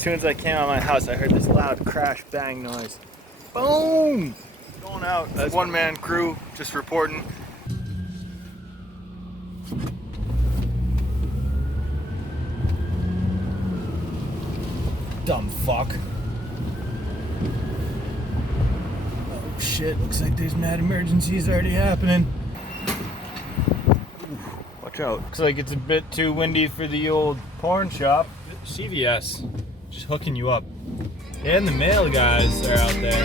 soon as I came out of my house, I heard this loud crash bang noise. Boom! Going out. That's one-man crew, just reporting. Dumb fuck. Oh shit, looks like there's mad emergencies already happening. Watch out. Looks like it's a bit too windy for the old porn shop. CVS, just hooking you up. And the mail guys are out there.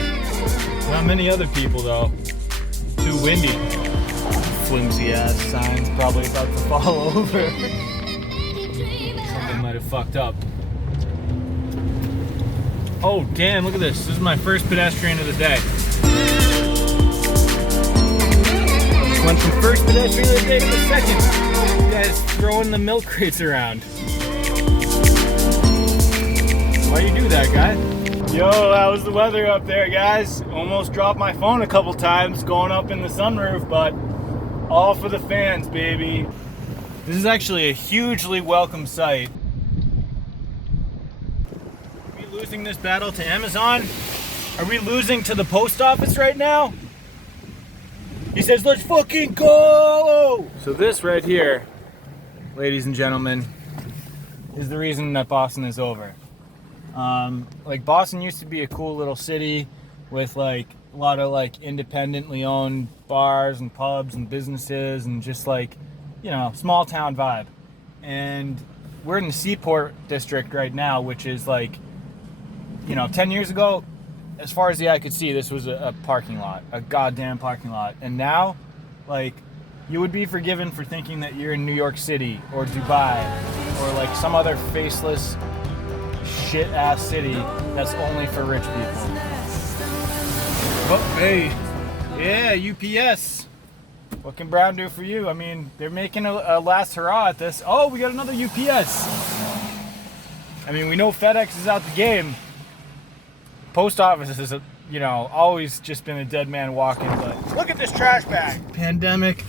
Not many other people though. Too windy. Flimsy ass signs probably about to fall over. Something might have fucked up. Oh damn, look at this. This is my first pedestrian of the day. Went from first pedestrian of the day to the second. You guys throwing the milk crates around. Why you do that, guy? Yo, how's the weather up there, guys? Almost dropped my phone a couple times going up in the sunroof, but all for the fans, baby. This is actually a hugely welcome sight. Are we losing this battle to Amazon? Are we losing to the post office right now? He says, let's fucking go! So this right here, ladies and gentlemen, is the reason that Boston is over. Like Boston used to be a cool little city with like a lot of like independently owned bars and pubs and businesses and just like, you know, small town vibe. And we're in the Seaport district right now, which is like, you know, 10 years ago, as far as the eye could see, this was a parking lot, a goddamn parking lot. And now, like, you would be forgiven for thinking that you're in New York City or Dubai or like some other faceless shit ass city that's only for rich people. Oh, hey, yeah, UPS. What can Brown do for you? I mean, they're making a last hurrah at this. Oh, we got another UPS. I mean, we know FedEx is out the game. Post office is, you know, always just been a dead man walking, but look at this trash bag. Pandemic.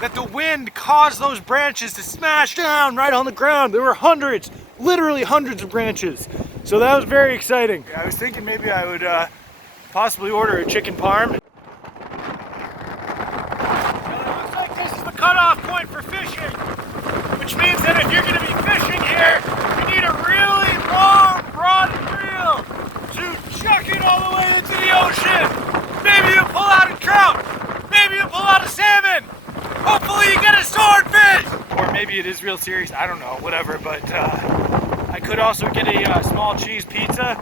That the wind caused those branches to smash down right on the ground. There were hundreds, literally hundreds of branches. So that was very exciting. I was thinking maybe I would possibly order a chicken parm. Well, it looks like this is the cutoff point for fishing, which means that if you're going to be fishing here, you need a really long rod and reel to chuck it all the way into the ocean. Maybe you pull out a trout. Maybe you pull out a salmon. Hopefully you get a swordfish! Or maybe it is real serious, I don't know, whatever, but I could also get a small cheese pizza.